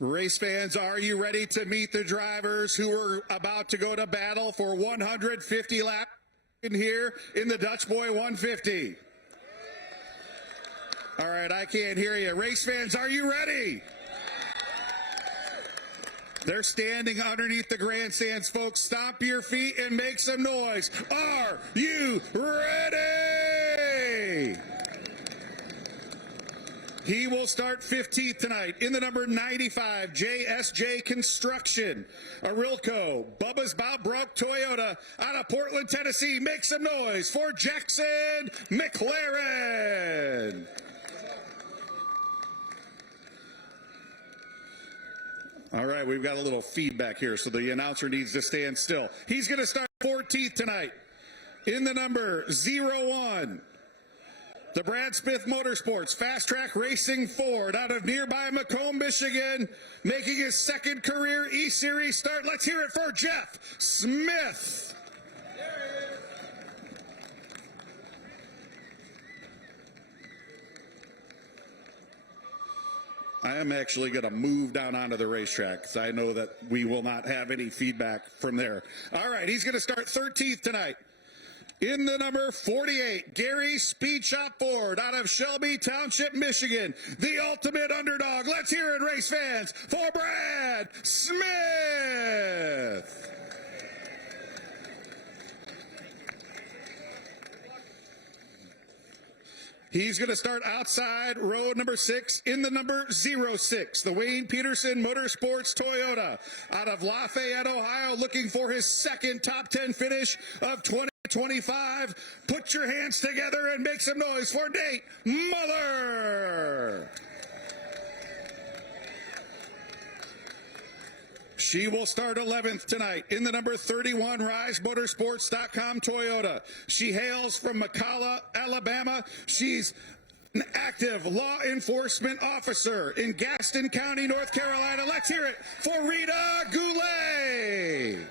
Race fans, are you ready to meet the drivers who are about to go to battle for 150 laps in here in the Dutch Boy 150? All right, I can't hear you. Race fans, are you ready? They're standing underneath the grandstands, folks. Stomp your feet and make some noise. Are you ready? He will start 15th tonight in the number 95, JSJ Construction. Arilco, Bubba's Bob Brook Toyota out of Portland, Tennessee. Make some noise for Jackson McLaren. All right, we've got a little feedback here, so the announcer needs to stand still. He's going to start 14th tonight in the number 01. The Brad Smith Motorsports Fast Track Racing Ford out of nearby Macomb, Michigan, making his second career E-Series start. Let's hear it for Jeff Smith. I am actually going to move down onto the racetrack because I know that we will not have any feedback from there. All right, he's going to start 13th tonight. In the number 48, Gary Speed Shop Ford out of Shelby Township, Michigan, the ultimate underdog. Let's hear it, race fans, for Brad Smith. He's going to start outside row number 6 in the number 06, the Wayne Peterson Motorsports Toyota out of Lafayette, Ohio, looking for his second top 10 finish of 2025. Put your hands together and make some noise for Nate Muller. She will start 11th tonight in the number 31 RiseMotorsports.com Toyota. She hails from McCalla, Alabama. She's an active law enforcement officer in Gaston County, North Carolina. Let's hear it for Rita Goulet.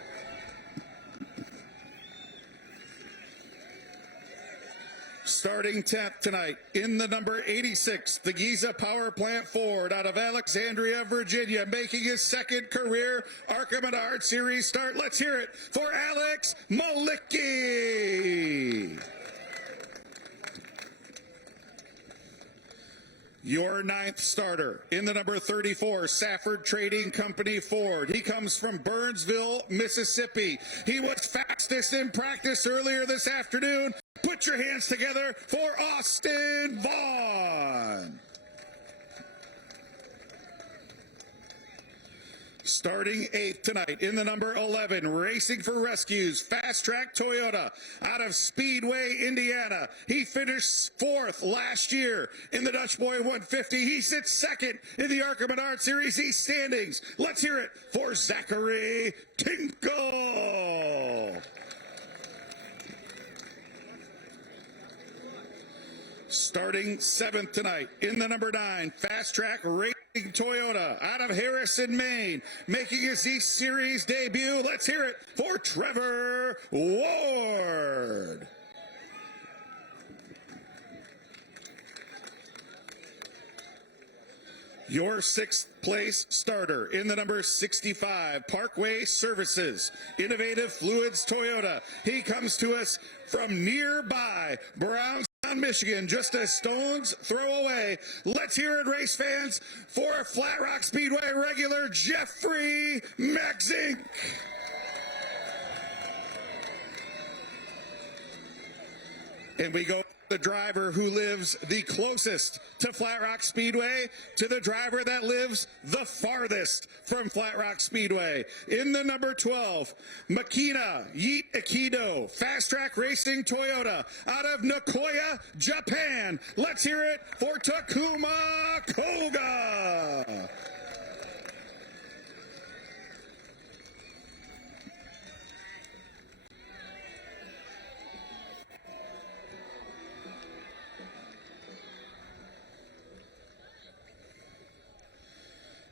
Starting 10th tonight in the number 86, the Giza Power Plant Ford out of Alexandria, Virginia, making his second career ARCA Menards Series start. Let's hear it for Alex Malicki. Your 9th starter in the number 34, Safford Trading Company Ford. He comes from Burnsville, Mississippi. He was fastest in practice earlier this afternoon. Put your hands together for Austin Vaughn. Starting 8th tonight in the number 11, Racing for Rescues, Fast Track Toyota out of Speedway, Indiana. He finished 4th last year in the Dutch Boy 150. He sits 2nd in the ARCA Menards Series East standings. Let's hear it for Zachary Tinkle. Starting 7th tonight in the number 9, Fast Track Racing Toyota out of Harrison, Maine, making his East Series debut. Let's hear it for Trevor Ward. Your 6th place starter in the number 65, Parkway Services, Innovative Fluids Toyota. He comes to us from nearby Brownstown, Michigan, just a stone's throw away. Let's hear it, race fans, for Flat Rock Speedway regular Jeffrey Magzink. And we go the driver who lives the closest to Flat Rock Speedway to the driver that lives the farthest from Flat Rock Speedway. In the number 12, Makina Yeet Aikido, Fast Track Racing Toyota out of Nagoya, Japan. Let's hear it for Takuma Koga.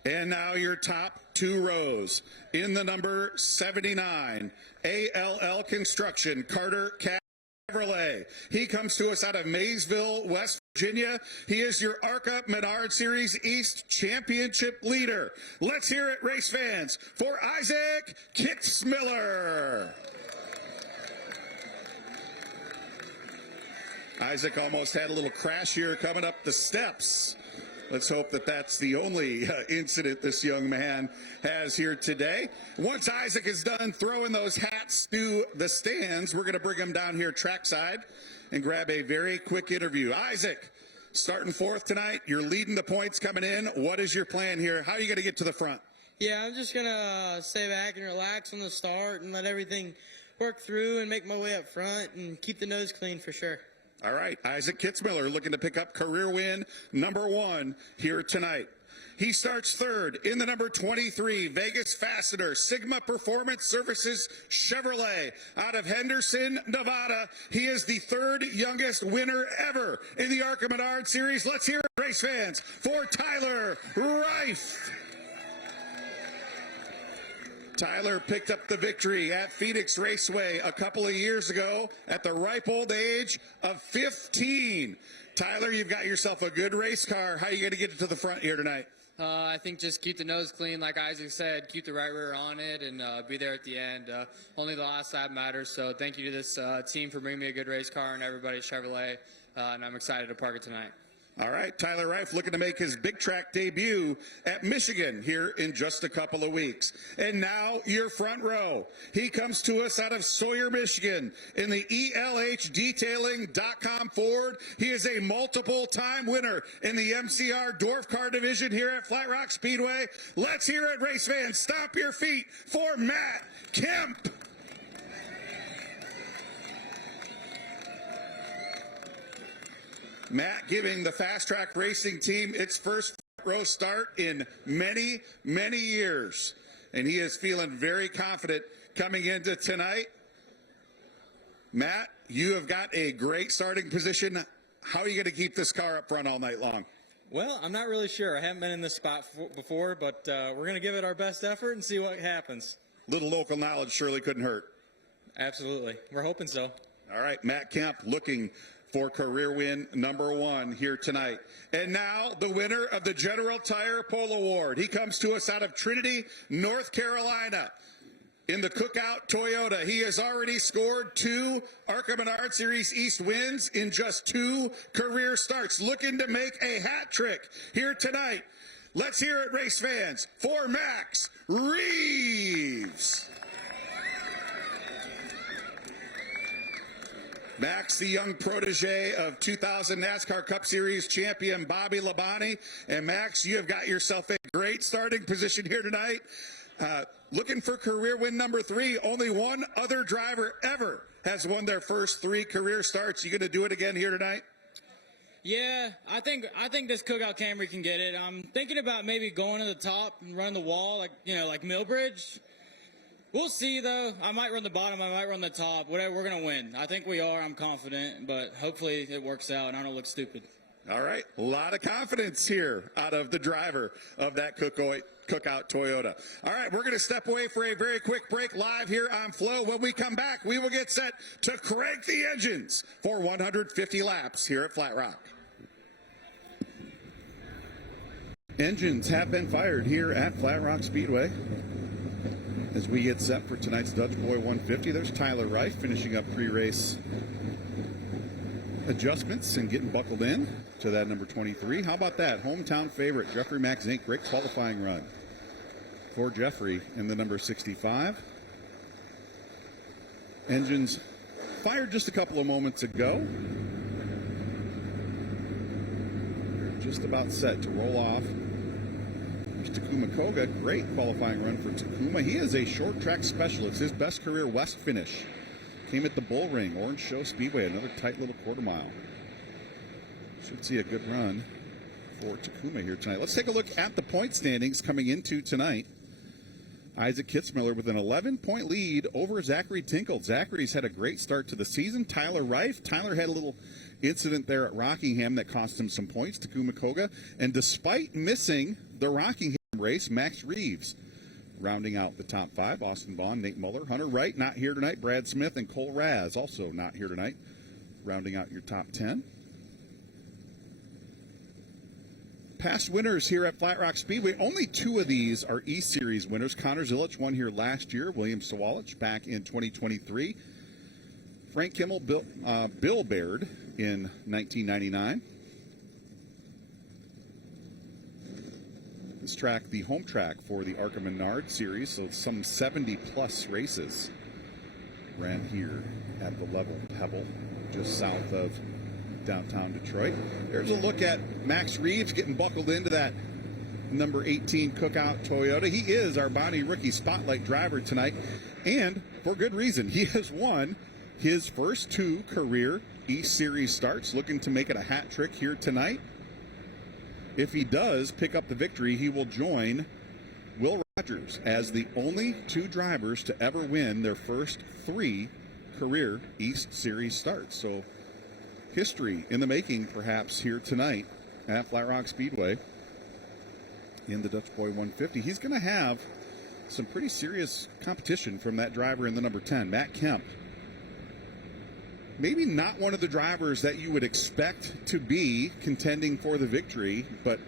And now your top 2 rows. In the number 79, ALL Construction, Carter Chevrolet. He comes to us out of Maysville, West Virginia. He is your ARCA Menards Series East Championship leader. Let's hear it, race fans, for Isaac Kitzmiller. Isaac almost had a little crash here coming up the steps. Let's hope that that's the only incident this young man has here today. Once Isaac is done throwing those hats to the stands, we're going to bring him down here trackside and grab a very quick interview. Isaac, starting fourth tonight. You're leading the points coming in. What is your plan here? How are you going to get to the front? Yeah, I'm just going to stay back and relax on the start and let everything work through and make my way up front and keep the nose clean for sure. All right, Isaac Kitzmiller looking to pick up career win number 1 here tonight. He starts third in the number 23 Vegas Fastener Sigma Performance Services Chevrolet out of Henderson, Nevada. He is the third youngest winner ever in the ARCA Menards Series. Let's hear it, race fans, for Tyler Reif. Tyler picked up the victory at Phoenix Raceway a couple of years ago at the ripe old age of 15. Tyler, you've got yourself a good race car. How are you going to get it to the front here tonight? I think just keep the nose clean, like Isaac said, keep the right rear on it, and be there at the end. Only the last lap matters, so thank you to this team for bringing me a good race car and everybody at Chevrolet, and I'm excited to park it tonight. All right, Tyler Reif looking to make his big track debut at Michigan here in just a couple of weeks. And now your front row. He comes to us out of Sawyer, Michigan in the ELHDetailing.com Ford. He is a multiple-time winner in the MCR Dwarf Car Division here at Flat Rock Speedway. Let's hear it, race fans. Stomp your feet for Matt Kemp. Matt giving the Fast Track Racing team its first row start in many, many years. And he is feeling very confident coming into tonight. Matt, you have got a great starting position. How are you going to keep this car up front all night long? Well, I'm not really sure. I haven't been in this spot before, but we're going to give it our best effort and see what happens. Little local knowledge surely couldn't hurt. Absolutely. We're hoping so. All right, Matt Kemp looking for career win number 1 here tonight. And now the winner of the General Tire Pole Award. He comes to us out of Trinity, North Carolina in the Cookout Toyota. He has already scored 2 ARCA Menards Series East wins in just 2 career starts, looking to make a hat trick here tonight. Let's hear it, race fans, for Max Reeves. Max, the young protege of 2000 NASCAR Cup Series champion Bobby Labonte. And Max, you have got yourself a great starting position here tonight. Looking for career win number 3. Only one other driver ever has won their first 3 career starts. You going to do it again here tonight? Yeah, I think this Cookout Camry can get it. I'm thinking about maybe going to the top and run the wall, like Millbridge. We'll see, though. I might run the bottom. I might run the top. Whatever, we're going to win. I think we are. I'm confident, but hopefully it works out and I don't look stupid. All right. A lot of confidence here out of the driver of that Cookout Toyota. All right. We're going to step away for a very quick break live here on Flow. When we come back, we will get set to crank the engines for 150 laps here at Flat Rock. Engines have been fired here at Flat Rock Speedway. As we get set for tonight's Dutch Boy 150, there's Tyler Reif finishing up pre-race adjustments and getting buckled in to that number 23. How about that? Hometown favorite, Jeffrey Max Zink. Great qualifying run for Jeffrey in the number 65. Engines fired just a couple of moments ago. They're just about set to roll off. Takuma Koga, great qualifying run for Takuma. He is a short track specialist. His best career West finish came at the Bull Ring, Orange Show Speedway, another tight little quarter mile. Should see a good run for Takuma here tonight. Let's take a look at the point standings coming into tonight. Isaac Kitzmiller with an 11-point lead over Zachary Tinkle. Zachary's had a great start to the season. Tyler Reif. Tyler had a little incident there at Rockingham that cost him some points. Takuma Koga. And despite missing the Rockingham race, Max Reeves rounding out the top 5. Austin Vaughn, Nate Muller, Hunter Wright not here tonight. Brad Smith and Cole Raz also not here tonight, rounding out your top 10. Past winners here at Flat Rock Speedway, only 2 of these are E-Series winners. Connor Zilich won here last year, William Sawalich back in 2023, Frank Kimmel, Bill Baird in 1999. This track, the home track for the ARCA Menards series, so some 70-plus races ran here at the Level Pebble, just south of downtown Detroit. There's a look at Max Reeves getting buckled into that number 18 Cookout Toyota. He is our Bonnie Rookie Spotlight driver tonight, and for good reason. He has won his first 2 career E-Series starts, looking to make it a hat trick here tonight. If he does pick up the victory, he will join Will Rogers as the only 2 drivers to ever win their first 3 career East Series starts. So history in the making, perhaps, here tonight at Flat Rock Speedway in the Dutch Boy 150. He's going to have some pretty serious competition from that driver in the number 10, Matt Kemp. Maybe not one of the drivers that you would expect to be contending for the victory, but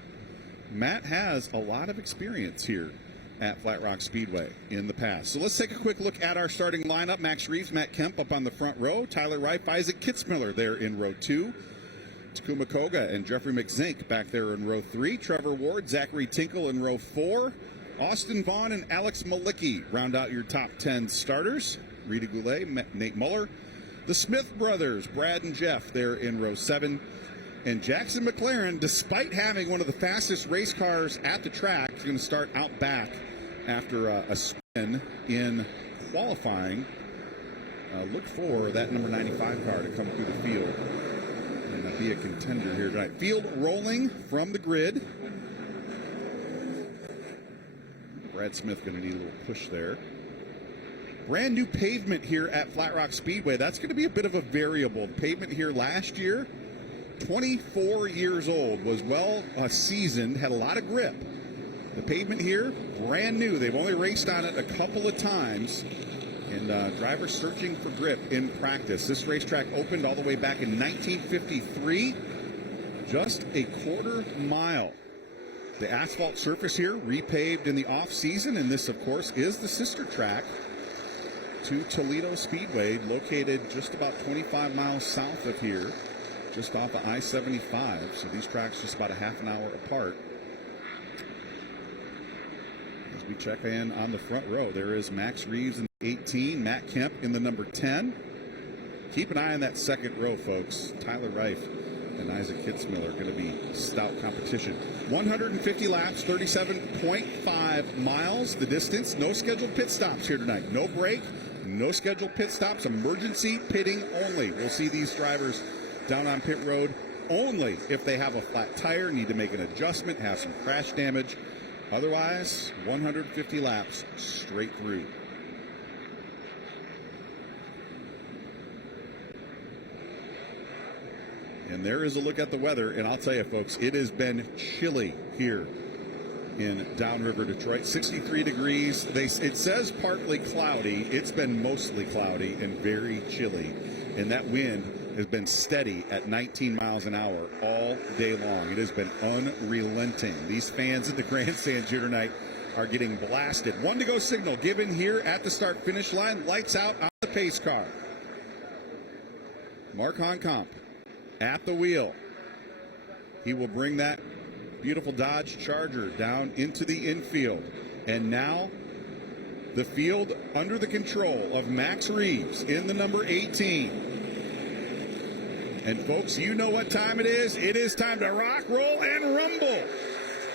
Matt has a lot of experience here at Flat Rock Speedway in the past. So let's take a quick look at our starting lineup. Max Reeves, Matt Kemp up on the front row. Tyler Reif, Isaac Kitzmiller there in row 2. Takuma Koga and Jeffrey McZink back there in row 3. Trevor Ward, Zachary Tinkle in row 4. Austin Vaughn and Alex Malicki round out your top 10 starters. Rita Goulet, Nate Muller. The Smith brothers, Brad and Jeff there in row 7. And Jackson McLaren, despite having one of the fastest race cars at the track, is going to start out back after a spin in qualifying. Look for that number 95 car to come through the field and be a contender here tonight. Field rolling from the grid. Brad Smith going to need a little push there. Brand new pavement here at Flat Rock Speedway. That's going to be a bit of a variable. The pavement here last year, 24 years old, was well seasoned, had a lot of grip. The pavement here, brand new. They've only raced on it a couple of times, and drivers searching for grip in practice. This racetrack opened all the way back in 1953, just a quarter mile. The asphalt surface here repaved in the off season, and this, of course, is the sister track to Toledo Speedway, located just about 25 miles south of here, just off of I-75. So these tracks just about a half an hour apart. As we check in on the front row, there is Max Reeves in the 18, Matt Kemp in the number 10. Keep an eye on that second row, folks. Tyler Reif and Isaac Kitzmiller are going to be stout competition. 150 laps, 37.5 miles the distance. No scheduled pit stops here tonight. No break, no scheduled pit stops. Emergency pitting only. We'll see these drivers down on pit road only if they have a flat tire, need to make an adjustment, have some crash damage. Otherwise, 150 laps straight through. And there is a look at the weather, and I'll tell you, folks, it has been chilly here in downriver Detroit. 63 degrees. It says partly cloudy. It's been mostly cloudy and very chilly. And that wind has been steady at 19 miles an hour all day long. It has been unrelenting. These fans in the grandstands here tonight are getting blasted. 1 to go signal given here at the start-finish line. Lights out on the pace car. Mark Honkamp at the wheel. He will bring that beautiful Dodge Charger down into the infield. And now the field under the control of Max Reeves in the number 18. And folks, you know what time it is. It is time to rock, roll, and rumble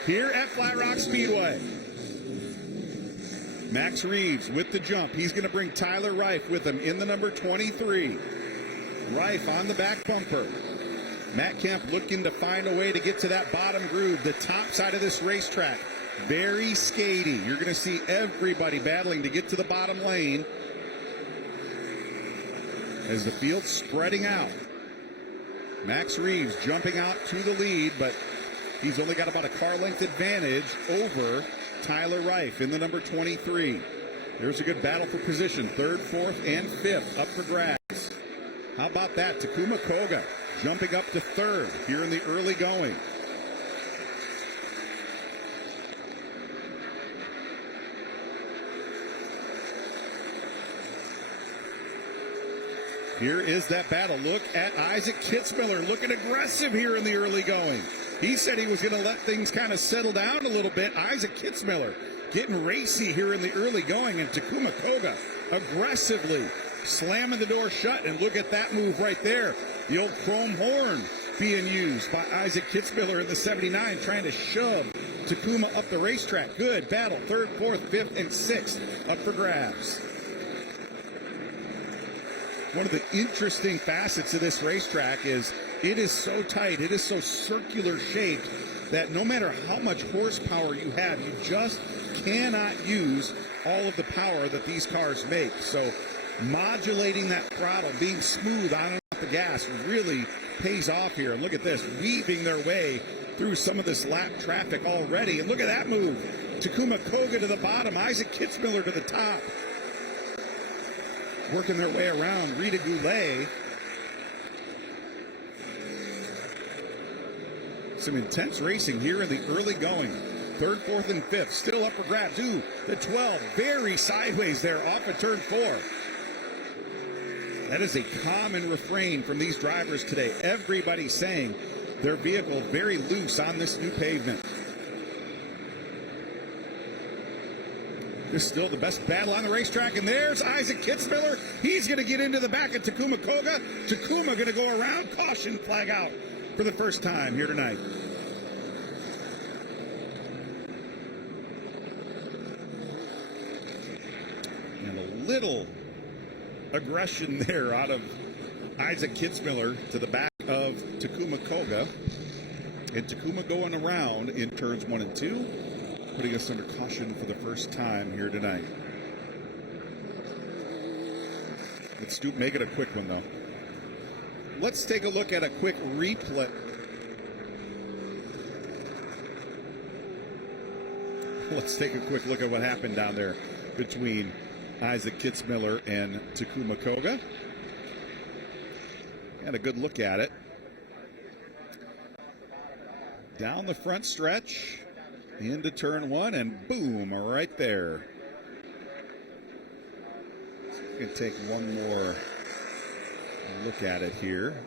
here at Flat Rock Speedway. Max Reeves with the jump. He's going to bring Tyler Reif with him in the number 23. Reif on the back bumper. Matt Kemp looking to find a way to get to that bottom groove, the top side of this racetrack. Very skatey. You're going to see everybody battling to get to the bottom lane as the field's spreading out. Max Reeves jumping out to the lead, but he's only got about a car length advantage over Tyler Reif in the number 23. There's a good battle for position. 3rd, 4th, and 5th up for grabs. How about that? Takuma Koga jumping up to 3rd here in the early going. Here is that battle. Look at Isaac Kitzmiller looking aggressive here in the early going. He said he was going to let things kind of settle down a little bit. Isaac Kitzmiller getting racy here in the early going, and Takuma Koga aggressively slamming the door shut. And look at that move right there. The old chrome horn being used by Isaac Kitzmiller in the 79, trying to shove Takuma up the racetrack. Good battle. 3rd, 4th, 5th, and 6th up for grabs. One of the interesting facets of this racetrack is it is so tight, it is so circular shaped that no matter how much horsepower you have, you just cannot use all of the power that these cars make. So modulating that throttle, being smooth on and off the gas really pays off here. And look at this, weaving their way through some of this lap traffic already. And look at that move. Takuma Koga to the bottom, Isaac Kitzmiller to the top. Working their way around Rita Goulet. Some intense racing here in the early going. 3rd, 4th, and 5th still up for grabs. Ooh, the 12 very sideways there off of turn 4. That is a common refrain from these drivers today. Everybody saying their vehicle very loose on this new pavement. This is still the best battle on the racetrack, and there's Isaac Kitzmiller. He's going to get into the back of Takuma Koga. Takuma going to go around. Caution flag out for the first time here tonight. And a little aggression there out of Isaac Kitzmiller to the back of Takuma Koga. And Takuma going around in turns 1 and 2. Putting us under caution for the first time here tonight. Let's make it a quick one, though. Let's take a look at a quick replay. Let's take a quick look at what happened down there between Isaac Kitzmiller and Takuma Koga. Had a good look at it. Down the front stretch. Into turn 1, and boom, right there. So we can take one more look at it here.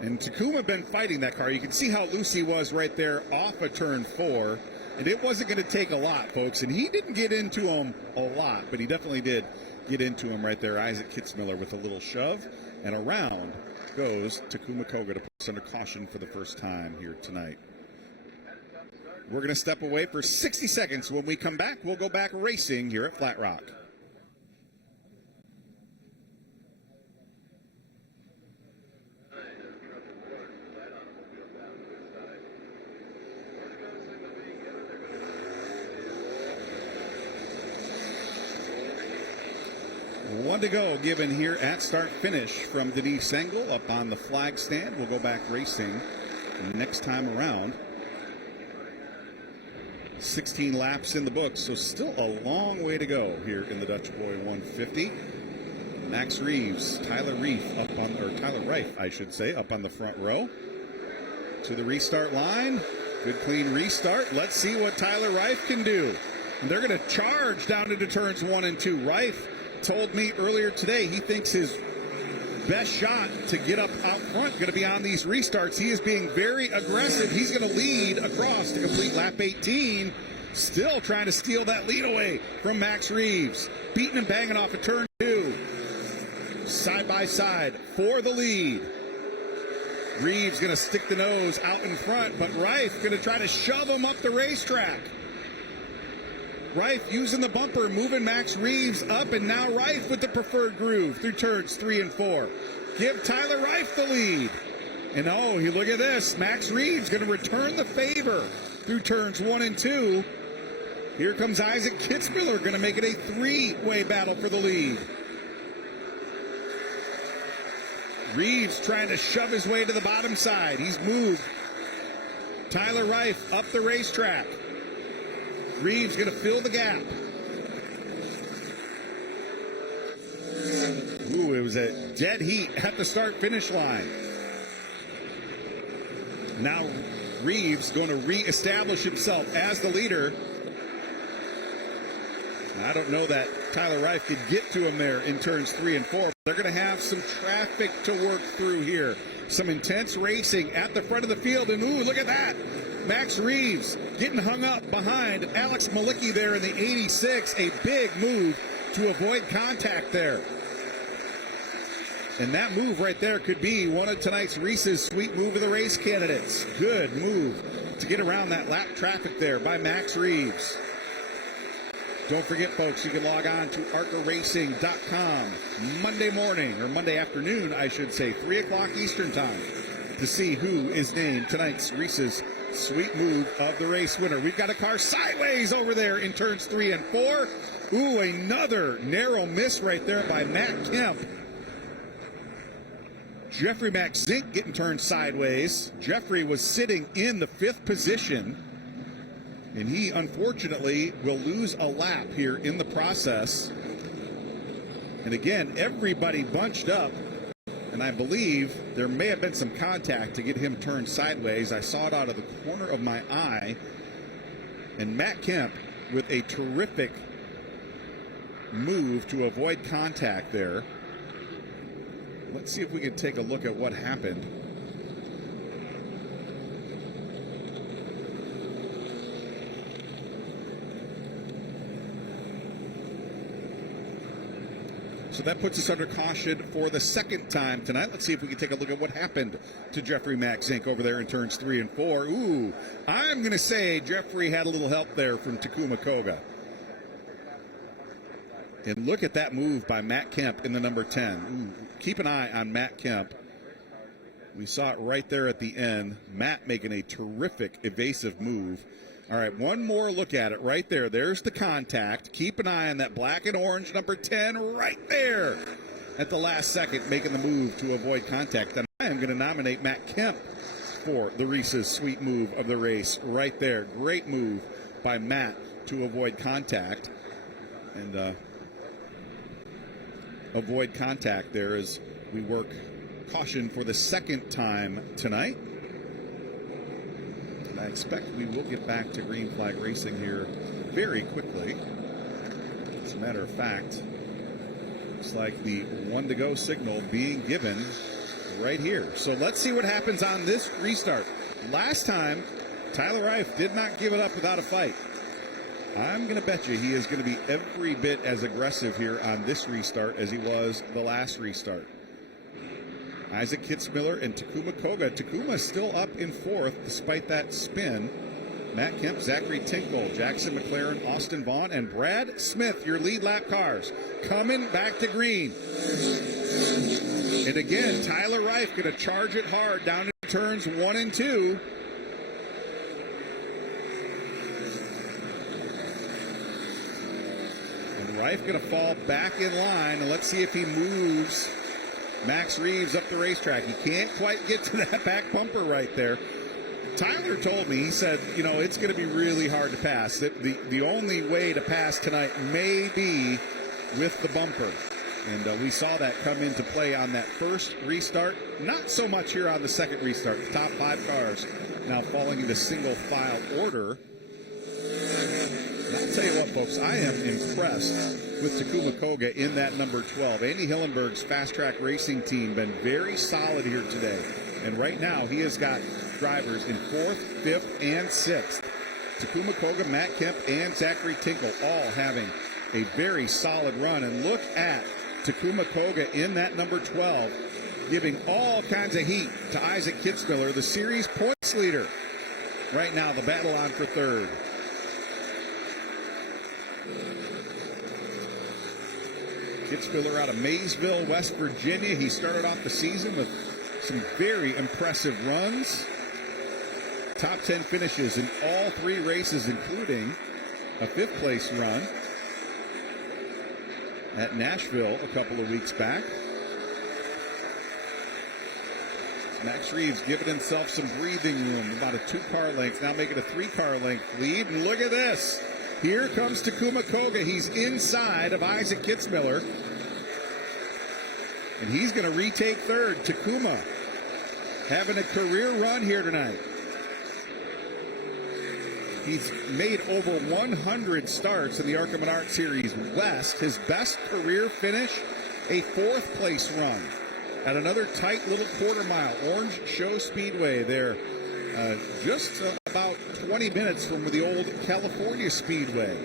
And Takuma been fighting that car. You can see how loose he was right there off of turn 4. And it wasn't going to take a lot, folks. And he didn't get into him a lot, but he definitely did get into him right there. Isaac Kitzmiller with a little shove. And around goes Takuma Koga to put us under caution for the first time here tonight. We're going to step away for 60 seconds. When we come back, we'll go back racing here at Flat Rock. One to go given here at start finish from Denise Engel up on the flag stand. We'll go back racing next time around. 16 laps in the books, so still a long way to go here in the Dutch Boy 150. Max Reeves, Tyler Reif, Tyler Reif, I should say, up on the front row. To the restart line. Good clean restart. Let's see what Tyler Reif can do. And they're going to charge down into turns 1 and 2. Reif told me earlier today he thinks his best shot to get up out front going to be on these restarts. He is being very aggressive. He's going to lead across to complete lap 18. Still trying to steal that lead away from Max Reeves. Beating and banging off of turn 2. Side by side for the lead. Reeves going to stick the nose out in front, but Reif going to try to shove him up the racetrack. Reif using the bumper, moving Max Reeves up, and now Reif with the preferred groove through turns 3 and 4. Give Tyler Reif the lead. And oh, look at this. Max Reeves going to return the favor through turns 1 and 2. Here comes Isaac Kitzmiller, going to make it a 3-way battle for the lead. Reeves trying to shove his way to the bottom side. He's moved Tyler Reif up the racetrack. Reeves going to fill the gap. Ooh, it was a dead heat at the start-finish line. Now Reeves going to reestablish himself as the leader. I don't know that Tyler Reif could get to him there in turns 3 and 4. They're going to have some traffic to work through here. Some intense racing at the front of the field. And, ooh, look at that. Max Reeves getting hung up behind Alex Malicki there in the 86. A big move to avoid contact there. And that move right there could be one of tonight's Reese's Sweet Move of the Race candidates. Good move to get around that lap traffic there by Max Reeves. Don't forget, folks, you can log on to arcaracing.com Monday morning, or Monday afternoon, I should say, 3 o'clock Eastern time, to see who is named tonight's Reese's Sweet Move of the Race winner. We've got a car sideways over there in turns 3 and 4. Ooh, another narrow miss right there by Matt Kemp. Jeffrey Max Zink getting turned sideways. Jeffrey was sitting in the 5th position, and he unfortunately will lose a lap here in the process. And again, everybody bunched up, and I believe there may have been some contact to get him turned sideways. I saw it out of the corner of my eye. And Matt Kemp with a terrific move to avoid contact there. Let's see if we can take a look at what happened. So that puts us under caution for the second time tonight. Let's see if we can take a look at what happened to Jeffrey Max Zink over there in turns 3 and 4. Ooh, I'm going to say Jeffrey had a little help there from Takuma Koga. And look at that move by Matt Kemp in the number 10. Ooh, keep an eye on Matt Kemp. We saw it right there at the end. Matt making a terrific evasive move. All right, one more look at it right there. There's the contact. Keep an eye on that black and orange number 10 right there at the last second, making the move to avoid contact. And I am going to nominate Matt Kemp for the Reese's Sweet Move of the race right there. Great move by Matt to avoid contact. And avoid contact there as we work caution for the second time tonight. I expect we will get back to green flag racing here very quickly. As a matter of fact, looks like the 1 to go signal being given right here. So let's see what happens on this restart. Last time, Tyler Reif did not give it up without a fight. I'm going to bet you he is going to be every bit as aggressive here on this restart as he was the last restart. Isaac Kitzmiller and Takuma Koga. Takuma still up in 4th despite that spin. Matt Kemp, Zachary Tinkle, Jackson McLaren, Austin Vaughn, and Brad Smith, your lead lap cars, coming back to green. And again, Tyler Reif going to charge it hard down to turns 1 and 2. And Reif going to fall back in line, and let's see if he moves Max Reeves up the racetrack. He can't quite get to that back bumper right there. Tyler told me, he said, you know, it's going to be really hard to pass. The only way to pass tonight may be with the bumper. And we saw that come into play on that first restart. Not so much here on the second restart. The top 5 cars now falling into single file order. And I'll tell you what, folks, I am impressed with Takuma Koga in that number 12. Andy Hillenberg's Fast Track Racing team been very solid here today. And right now he has got drivers in 4th, 5th, and 6th. Takuma Koga, Matt Kemp, and Zachary Tinkle all having a very solid run. And look at Takuma Koga in that number 12, giving all kinds of heat to Isaac Kitzmiller, the series points leader. Right now, the battle on for 3rd. Kitzmiller out of Maysville, West Virginia. He started off the season with some very impressive runs. Top 10 finishes in all 3 races, including a 5th place run at Nashville a couple of weeks back. Max Reeves giving himself some breathing room, about a 2-car length, now making a 3-car length lead. And look at this. Here comes Takuma Koga. He's inside of Isaac Kitzmiller. And he's going to retake 3rd. Takuma having a career run here tonight. He's made over 100 starts in the ARCA Menards Series West. His best career finish, a 4th place run at another tight little quarter mile, Orange Show Speedway there. Just about 20 minutes from the old California Speedway.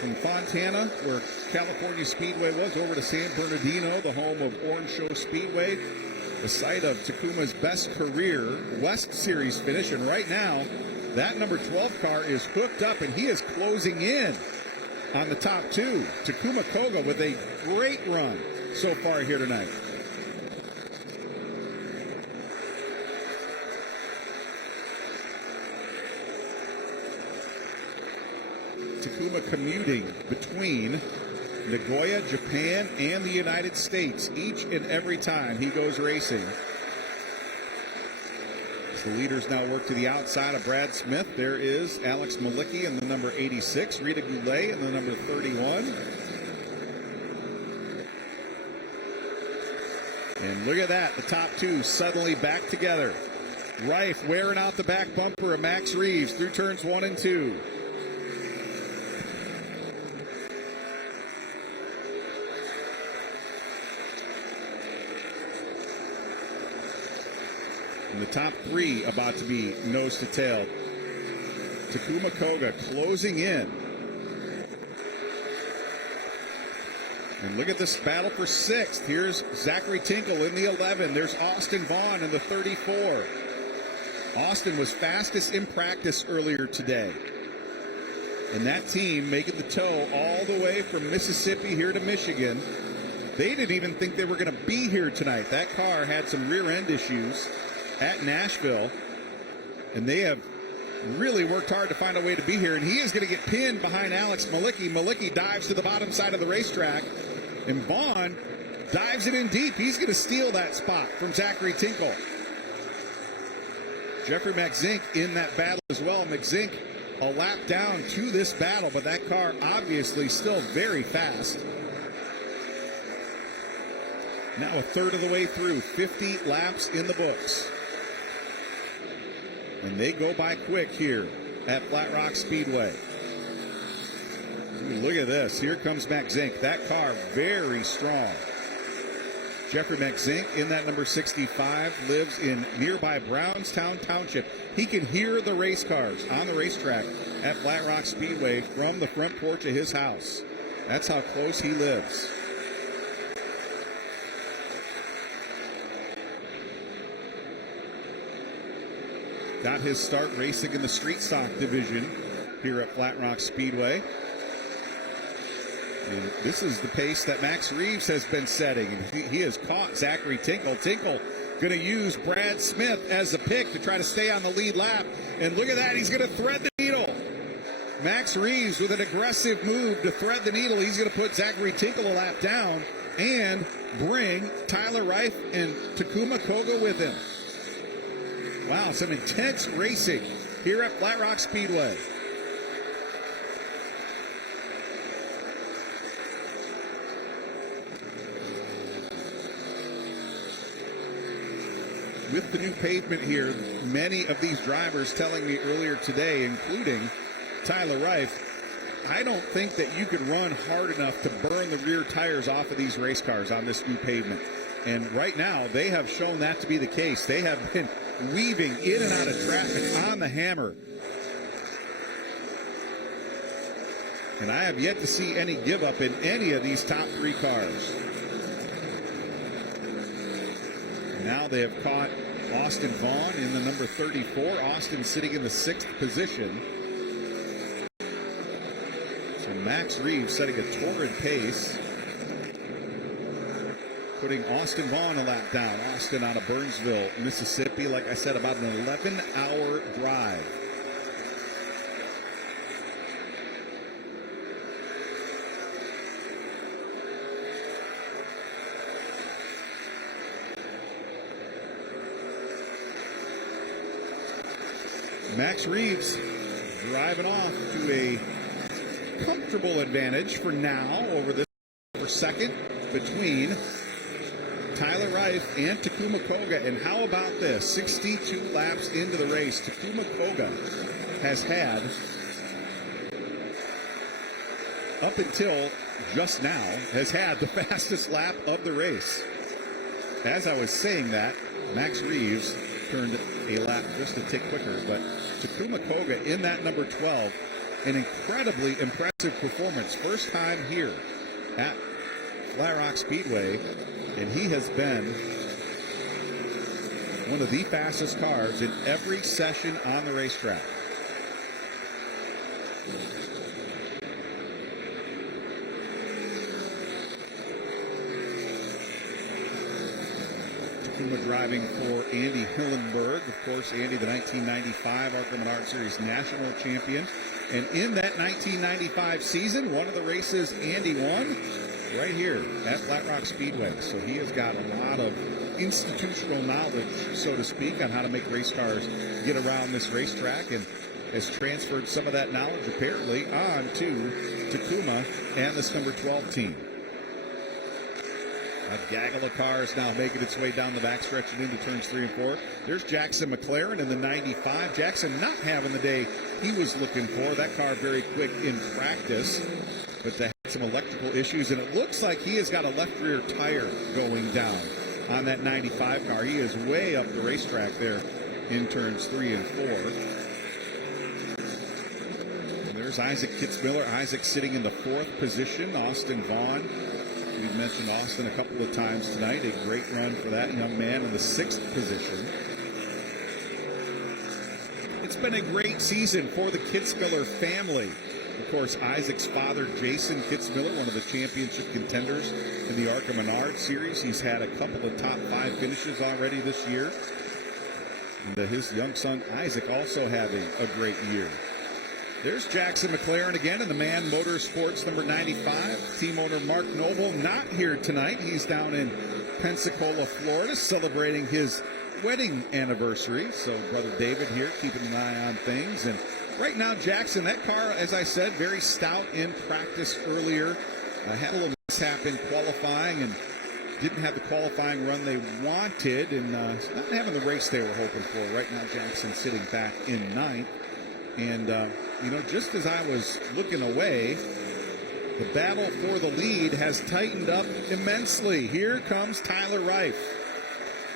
From Fontana, where California Speedway was, over to San Bernardino, the home of Orange Show Speedway, the site of Takuma's best career West Series finish. And right now, that number 12 car is hooked up, and he is closing in on the top 2. Takuma Koga with a great run so far here tonight. Takuma commuting between Nagoya, Japan, and the United States each and every time he goes racing. As the leaders now work to the outside of Brad Smith, there is Alex Malicki in the number 86, Rita Goulet in the number 31. And look at that, the top 2 suddenly back together. Rife wearing out the back bumper of Max Reeves through turns 1 and 2. And the top 3 about to be nose to tail. Takuma Koga closing in. And look at this battle for 6th. Here's Zachary Tinkle in the 11. There's Austin Vaughn in the 34. Austin was fastest in practice earlier today. And that team making the tow all the way from Mississippi here to Michigan. They didn't even think they were going to be here tonight. That car had some rear end issues at Nashville, and they have really worked hard to find a way to be here. And he is going to get pinned behind Alex Malicki. Malicki dives to the bottom side of the racetrack, and Vaughn dives it in deep. He's going to steal that spot from Zachary Tinkle. Jeffrey McZink in that battle as well. McZink a lap down to this battle, but that car obviously still very fast. Now a third of the way through, 50 laps in the books. And they go by quick here at Flat Rock Speedway. Look at this. Here comes Mac Zink. That car very strong. Jeffrey McZink in that number 65 lives in nearby Brownstown Township. He can hear the race cars on the racetrack at Flat Rock Speedway from the front porch of his house. That's how close he lives. Got his start racing in the street stock division here at Flat Rock Speedway. And this is the pace that Max Reeves has been setting. And he has caught Zachary Tinkle. Tinkle going to use Brad Smith as a pick to try to stay on the lead lap. And look at that, he's going to thread the needle. Max Reeves with an aggressive move to thread the needle. He's going to put Zachary Tinkle a lap down and bring Tyler Reif and Takuma Koga with him. Wow, some intense racing here at Flat Rock Speedway. With the new pavement here, many of these drivers telling me earlier today, including Tyler Reif, I don't think that you could run hard enough to burn the rear tires off of these race cars on this new pavement. And right now, they have shown that to be the case. They have been weaving in and out of traffic on the hammer. And I have yet to see any give up in any of these top 3 cars. Now they have caught Austin Vaughn in the number 34. Austin sitting in the 6th position. So Max Reeves setting a torrid pace, putting Austin Vaughn a lap down. Austin out of Burnsville, Mississippi. Like I said, about an 11-hour drive. Max Reeves driving off to a comfortable advantage for now over this for second between Tyler Reif and Takuma Koga. And how about this? 62 laps into the race, Takuma Koga has had, up until just now, has had the fastest lap of the race. As I was saying that, Max Reeves turned a lap just a tick quicker, but Takuma Koga in that number 12, an incredibly impressive performance. First time here at Flat Rock Speedway, and he has been one of the fastest cars in every session on the racetrack. Takuma driving for Andy Hillenberg. Of course, Andy, the 1995 ARCA Menards Series national champion. And in that 1995 season, one of the races Andy won right here at Flat Rock Speedway. So he has got a lot of institutional knowledge, so to speak, on how to make race cars get around this racetrack, and has transferred some of that knowledge apparently on to Takuma and this number 12 team. A gaggle of cars now making its way down the backstretch and into turns 3 and 4. There's Jackson McLaren in the 95. Jackson not having the day he was looking for. That car very quick in practice, but they had some electrical issues, and it looks like he has got a left rear tire going down on that 95 car. He is way up the racetrack there in turns 3 and 4. And there's Isaac Kitzmiller. Isaac sitting in the 4th position. Austin Vaughn. We've mentioned Austin a couple of times tonight. A great run for that young man in the 6th position. It's been a great season for the Kitzmiller family. Of course, Isaac's father, Jason Kitzmiller, one of the championship contenders in the ARCA Menards series. He's had a couple of top 5 finishes already this year. And his young son, Isaac, also having a great year. There's Jackson McLaren again in the Man Motorsports number 95. Team owner Mark Noble not here tonight. He's down in Pensacola, Florida, celebrating his wedding anniversary. So brother David here keeping an eye on things. And right now, Jackson, that car, as I said, very stout in practice earlier. Had a little mishap in qualifying and didn't have the qualifying run they wanted, and not having the race they were hoping for. Right now, Jackson sitting back in 9th. And, just as I was looking away, the battle for the lead has tightened up immensely. Here comes Tyler Reif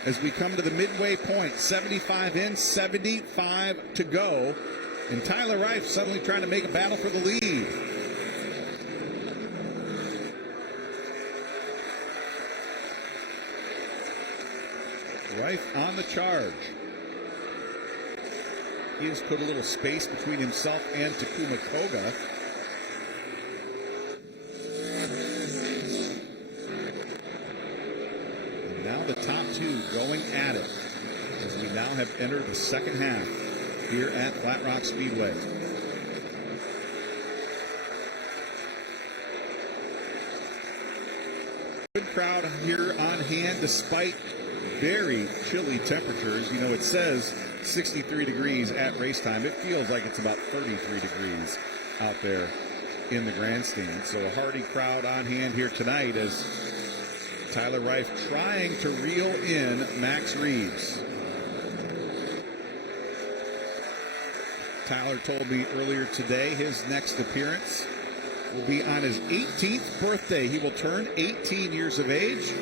as we come to the midway point. 75 in, 75 to go. And Tyler Reif suddenly trying to make a battle for the lead. Reif on the charge. He has put a little space between himself and Takuma Koga. And now the top 2 going at it as we now have entered the second half here at Flat Rock Speedway. Good crowd here on hand despite very chilly temperatures. It says 63 degrees at race time. It feels like it's about 33 degrees out there in the grandstand. So a hearty crowd on hand here tonight as Tyler Reif trying to reel in Max Reeves. Tyler told me earlier today his next appearance will be on his 18th birthday. He will turn 18 years of age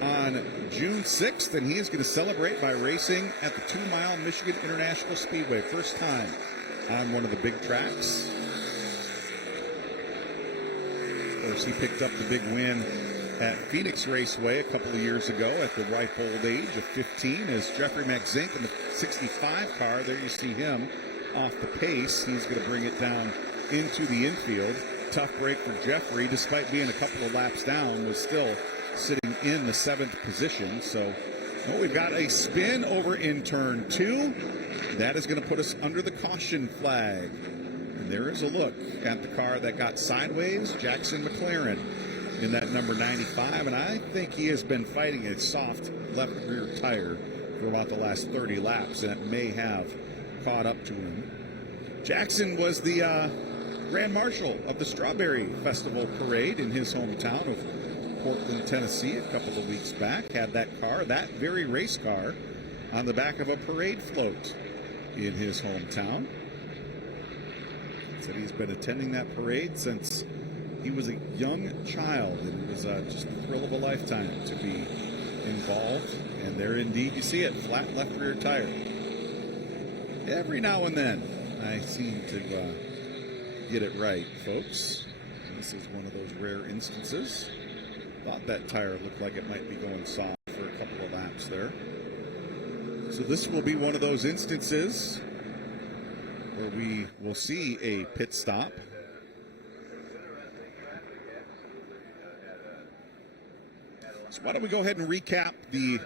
on June 6th, and he is going to celebrate by racing at the 2 Mile Michigan International Speedway. First time on one of the big tracks. Of course, he picked up the big win at Phoenix Raceway a couple of years ago at the ripe old age of 15 as Jeffrey McZink in the 65 car. There you see him off the pace. He's going to bring it down into the infield. Tough break for Jeffrey, despite being a couple of laps down, was still sitting in the 7th position. So we've got a spin over in turn 2. That is going to put us under the caution flag. And there is a look at the car that got sideways, Jackson McLaren in that number 95. And I think he has been fighting a soft left rear tire for about the last 30 laps, and it may have caught up to him. Jackson was the Grand Marshal of the Strawberry Festival Parade in his hometown of Portland, Tennessee a couple of weeks back. Had that car, that very race car, on the back of a parade float in his hometown. Said he's been attending that parade since he was a young child, and it was just a thrill of a lifetime to be involved. And there indeed you see it, flat left rear tire. Every now and then I seem to get it right, folks. This is one of those rare instances. Thought that tire looked like it might be going soft for a couple of laps there. So this will be one of those instances where we will see a pit stop. So why don't we go ahead and recap the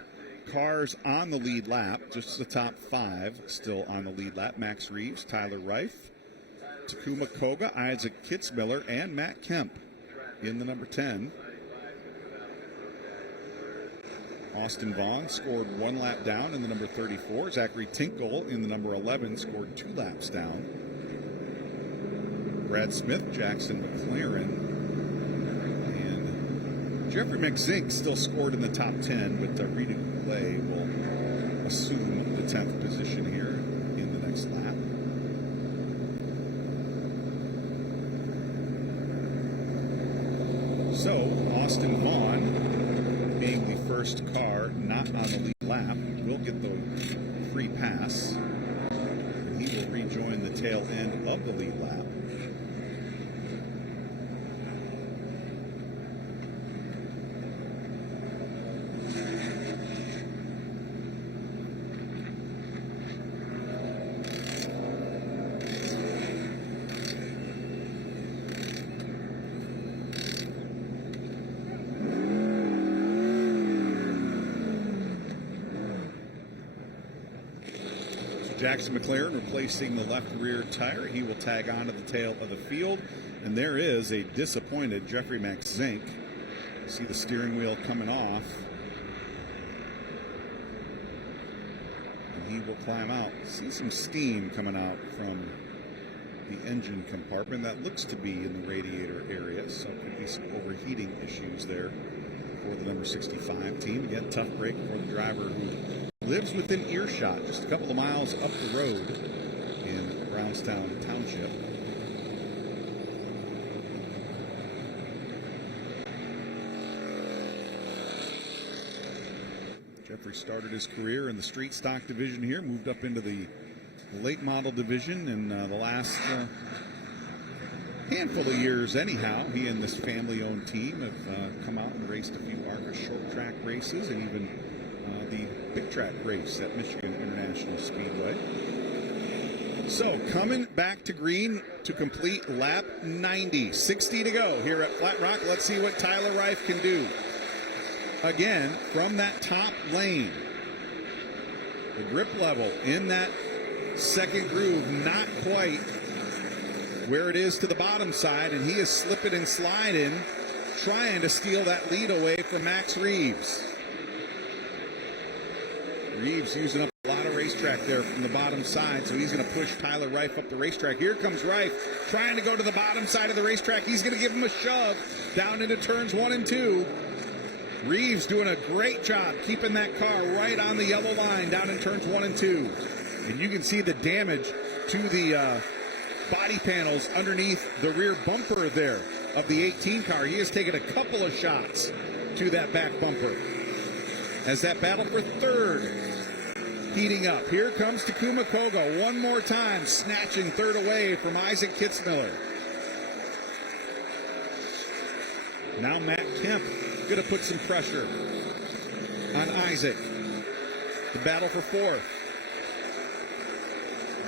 cars on the lead lap, just the top 5 still on the lead lap. Max Reeves, Tyler Reif, Takuma Koga, Isaac Kitzmiller, and Matt Kemp in the number 10. Austin Vaughn scored 1 lap down in the number 34. Zachary Tinkle in the number 11 scored 2 laps down. Brad Smith, Jackson McLaren, and Jeffrey McZink still scored in the top 10, but Rita Goulet will assume the 10th position here in the next lap. So, Austin Vaughn, being the first car not on the lead lap, will get the free pass. And he will rejoin the tail end of the lead lap. Jackson McLaren replacing the left rear tire. He will tag on to the tail of the field. And there is a disappointed Jeffrey McZink. See the steering wheel coming off. And he will climb out. See some steam coming out from the engine compartment. That looks to be in the radiator area. So could be some overheating issues there for the number 65 team. Again, tough break for the driver who lives within earshot, just a couple of miles up the road in Brownstown Township. Jeffrey started his career in the street stock division here, moved up into the late model division in the last handful of years anyhow. He and this family-owned team have come out and raced a few ARCA short track races and even the big track race at Michigan International Speedway. So coming back to green to complete lap 90. 60 to go here at Flat Rock. Let's see what Tyler Reif can do. Again, from that top lane. The grip level in that second groove, not quite where it is to the bottom side, and he is slipping and sliding, trying to steal that lead away from Max Reeves. Reeves using up a lot of racetrack there from the bottom side, so he's going to push Tyler Reif up the racetrack. Here comes Reif trying to go to the bottom side of the racetrack. He's going to give him a shove down into turns 1 and 2. Reeves doing a great job keeping that car right on the yellow line down in turns 1 and 2. And you can see the damage to the body panels underneath the rear bumper there of the 18 car. He has taken a couple of shots to that back bumper as that battle for third heating up. Here comes Takuma Koga one more time, snatching third away from Isaac Kitzmiller. Now Matt Kemp going to put some pressure on Isaac. The battle for fourth.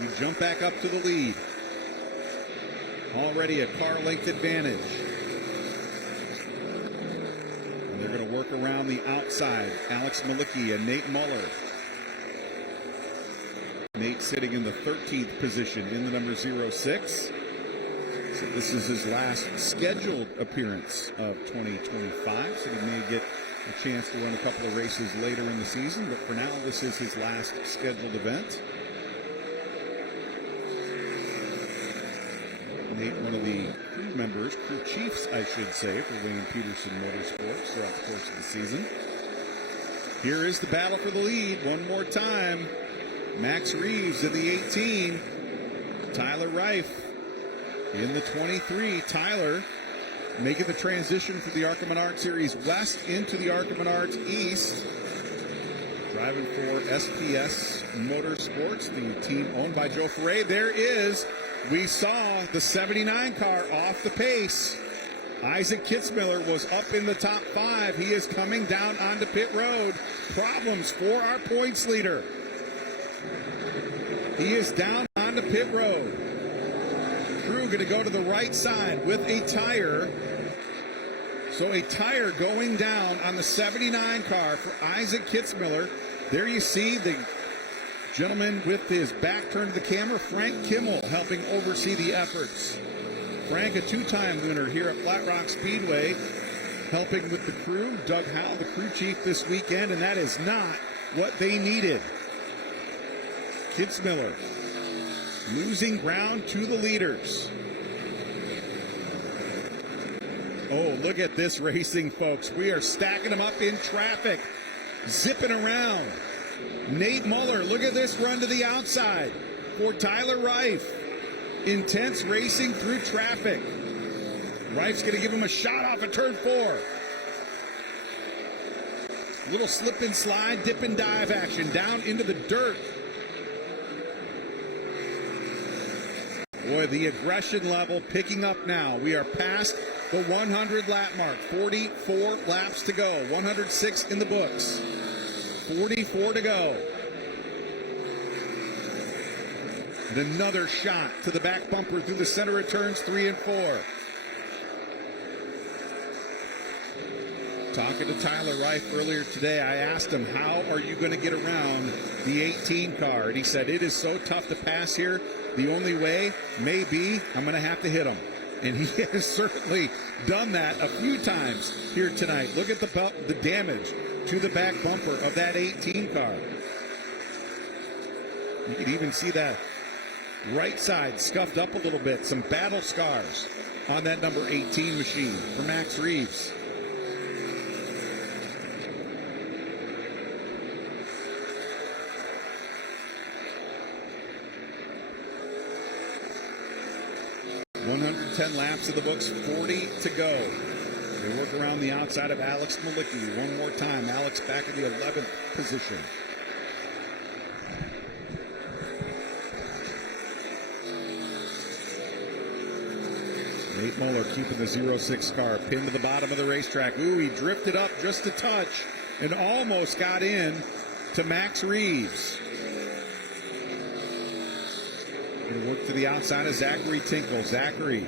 We jump back up to the lead. Already a car length advantage. And they're going to work around the outside. Alex Malicki and Nate Muller. Nate sitting in the 13th position in the number 06. So this is his last scheduled appearance of 2025. So he may get a chance to run a couple of races later in the season. But for now, this is his last scheduled event. Nate, one of the members, crew chiefs, I should say, for Wayne Peterson Motorsports throughout the course of the season. Here is the battle for the lead one more time. Max Reeves in the 18. Tyler Reif in the 23. Tyler making the transition from the ARCA Menards Series West into the ARCA Menards East. Driving for SPS Motorsports, the team owned by Joe Ferre. There is, we saw the 79 car off the pace. Isaac Kitzmiller was up in the top 5. He is coming down onto pit road. Problems for our points leader. He is down onto pit road. Crew going to go to the right side with a tire. So a tire going down on the 79 car for Isaac Kitzmiller. There you see the gentleman with his back turned to the camera, Frank Kimmel, helping oversee the efforts. Frank, a 2-time winner here at Flat Rock Speedway, helping with the crew. Doug Howell, the crew chief this weekend, and that is not what they needed. Kitzmiller losing ground to the leaders. Oh, look at this racing, folks. We are stacking them up in traffic, zipping around. Nate Muller, look at this run to the outside for Tyler Reif. Intense racing through traffic. Reif's going to give him a shot off of turn 4. Little slip and slide, dip and dive action down into the dirt. Boy, the aggression level picking up now. We are past the 100 lap mark. 44 laps to go. 106 in the books. 44 to go. And another shot to the back bumper through the center of turns 3 and 4. Talking to Tyler Reif earlier today, I asked him, how are you going to get around the 18 car? And he said, it is so tough to pass here. The only way may be I'm going to have to hit him. And he has certainly done that a few times here tonight. Look at the damage to the back bumper of that 18 car. You can even see that right side scuffed up a little bit. Some battle scars on that number 18 machine for Max Reeves. .110 laps of the books, 40 to go. They work around the outside of Alex Malicki. One more time, Alex back in the 11th position. Nate Muller keeping the 06 car pinned to the bottom of the racetrack. Ooh, he drifted up just a touch and almost got in to Max Reeves. Going to work to the outside of Zachary Tinkle. Zachary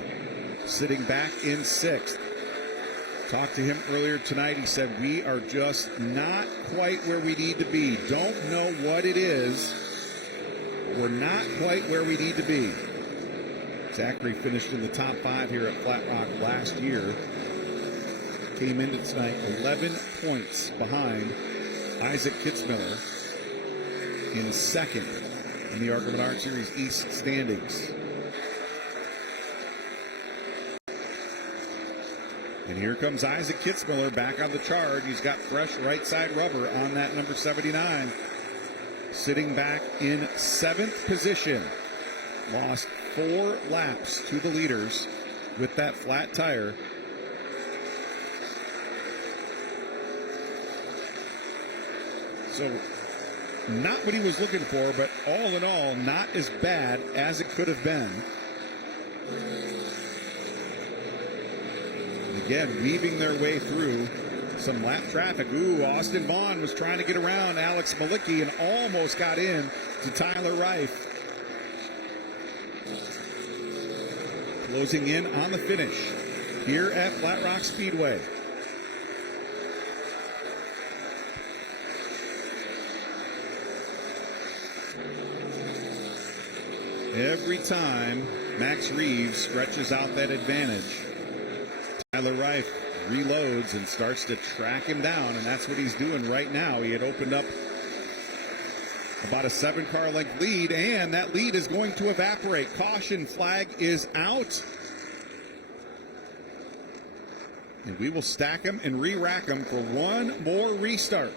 sitting back in 6th. Talked to him earlier tonight. He said, we are just not quite where we need to be. Don't know what it is. We're not quite where we need to be. Zachary finished in the top 5 here at Flat Rock last year. Came into tonight 11 points behind Isaac Kitzmiller in 2nd in the ARCA Menards Series East standings. And here comes Isaac Kitzmiller back on the charge. He's got fresh right side rubber on that number 79. Sitting back in 7th position. Lost 4 laps to the leaders with that flat tire. So not what he was looking for, but all in all, not as bad as it could have been. And again, weaving their way through some lap traffic. Ooh, Austin Vaughn was trying to get around Alex Malicki and almost got in to Tyler Reif. Closing in on the finish here at Flat Rock Speedway. Every time Max Reeves stretches out that advantage, Tyler Reif reloads and starts to track him down, and that's what he's doing right now. He had opened up about a 7-car length lead, and that lead is going to evaporate. Caution flag is out. And we will stack them and re-rack them for one more restart.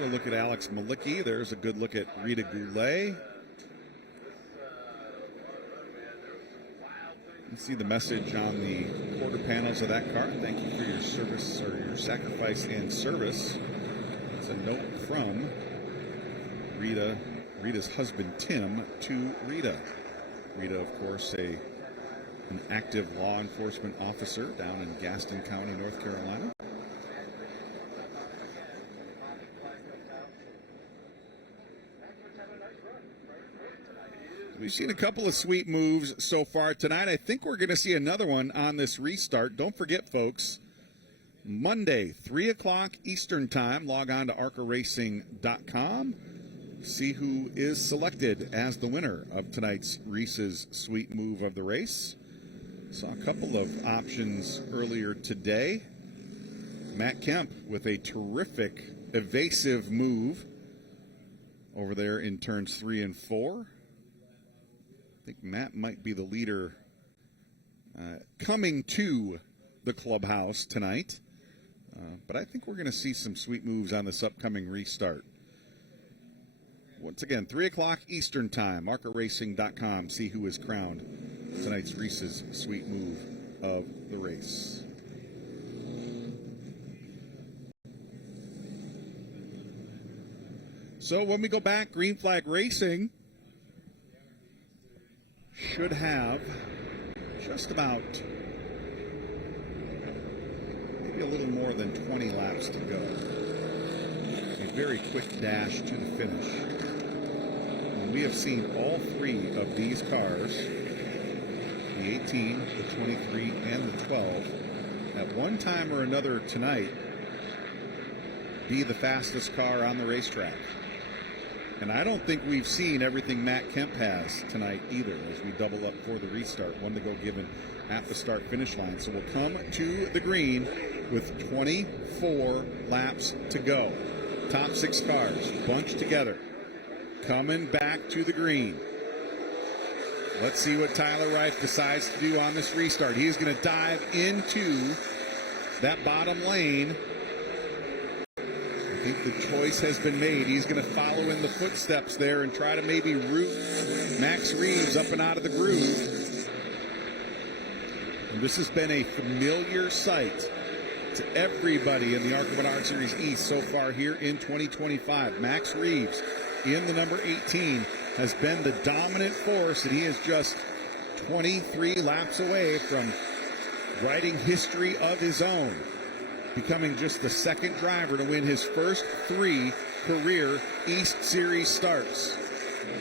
We'll look at Alex Malicki. There's a good look at Rita Goulet. You see the message on the quarter panels of that car. Thank you for your service, or your sacrifice and service. It's a note from Rita's husband Tim to Rita. Rita, of course, an active law enforcement officer down in Gaston County, North Carolina. We've seen a couple of sweet moves so far tonight. I think we're going to see another one on this restart. Don't forget, folks, Monday, 3 o'clock Eastern Time. Log on to arcaracing.com. See who is selected as the winner of tonight's Reese's Sweet Move of the race. Saw a couple of options earlier today. Matt Kemp with a terrific evasive move over there in turns 3 and 4. I think Matt might be the leader coming to the clubhouse tonight. But I think we're going to see some sweet moves on this upcoming restart. Once again, 3 o'clock Eastern Time, arcaracing.com. See who is crowned tonight's Reese's Sweet Move of the race. So when we go back, Green Flag Racing should have just about maybe a little more than 20 laps to go. A very quick dash to the finish. And we have seen all three of these cars, the 18, the 23, and the 12, at one time or another tonight, be the fastest car on the racetrack. And I don't think we've seen everything Matt Kemp has tonight either, as we double up for the restart. One to go given at the start-finish line. So we'll come to the green with 24 laps to go. Top 6 cars bunched together, coming back to the green. Let's see what Tyler Reif decides to do on this restart. He's going to dive into that bottom lane. I think the choice has been made. He's going to follow in the footsteps there and try to maybe root Max Reeves up and out of the groove. And this has been a familiar sight to everybody in the ARCA Menards Series East so far here in 2025. Max Reeves in the number 18 has been the dominant force, and he is just 23 laps away from writing history of his own, becoming just the second driver to win his first 3 career East Series starts.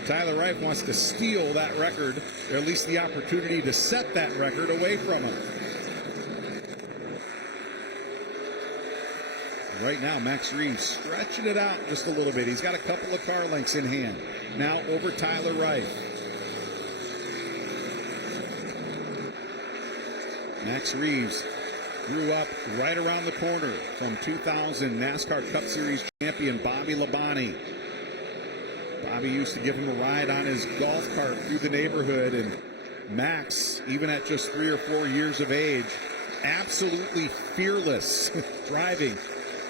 Tyler Reif wants to steal that record, or at least the opportunity to set that record away from him. Right now, Max Reeves stretching it out just a little bit. He's got a couple of car lengths in hand. Now over Tyler Reif. Max Reeves grew up right around the corner from 2000 NASCAR Cup Series champion Bobby Labonte. Bobby used to give him a ride on his golf cart through the neighborhood, and Max, even at just 3 or 4 years of age, absolutely fearless driving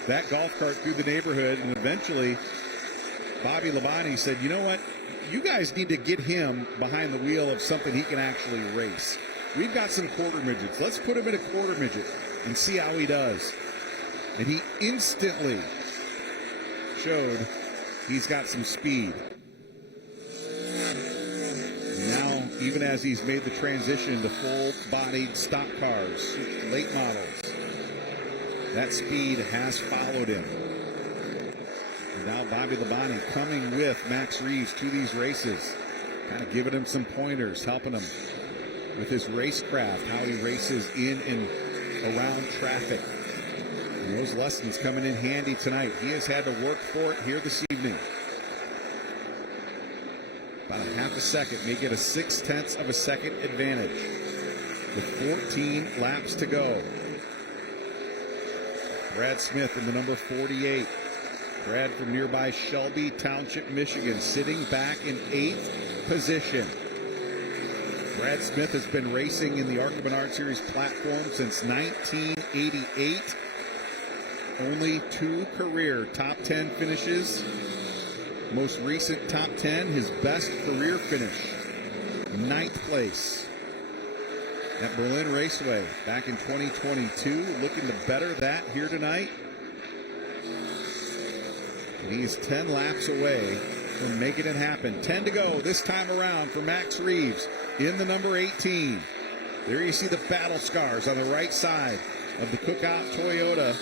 that golf cart through the neighborhood. And eventually Bobby Labonte said, you know what, you guys need to get him behind the wheel of something he can actually race. We've got some quarter midgets. Let's put him in a quarter midget and see how he does. And he instantly showed he's got some speed. Now, even as he's made the transition to full-bodied stock cars, late models, that speed has followed him. And now Bobby Labonte coming with Max Reeves to these races, kind of giving him some pointers, helping him with his racecraft, how he races in and around traffic. And those lessons coming in handy tonight. He has had to work for it here this evening. About a half a second, make it a 0.6 of a second advantage with 14 laps to go. Brad Smith in the number 48. Brad from nearby Shelby Township, Michigan, sitting back in 8th position. Brad Smith has been racing in the ARCA Menards Series platform since 1988. Only 2 career top 10 finishes. Most recent top 10, his best career finish, 9th place at Berlin Raceway back in 2022. Looking to better that here tonight. And he's 10 laps away from making it happen. 10 to go this time around for Max Reeves in the number 18. There you see the battle scars on the right side of the Cookout Toyota.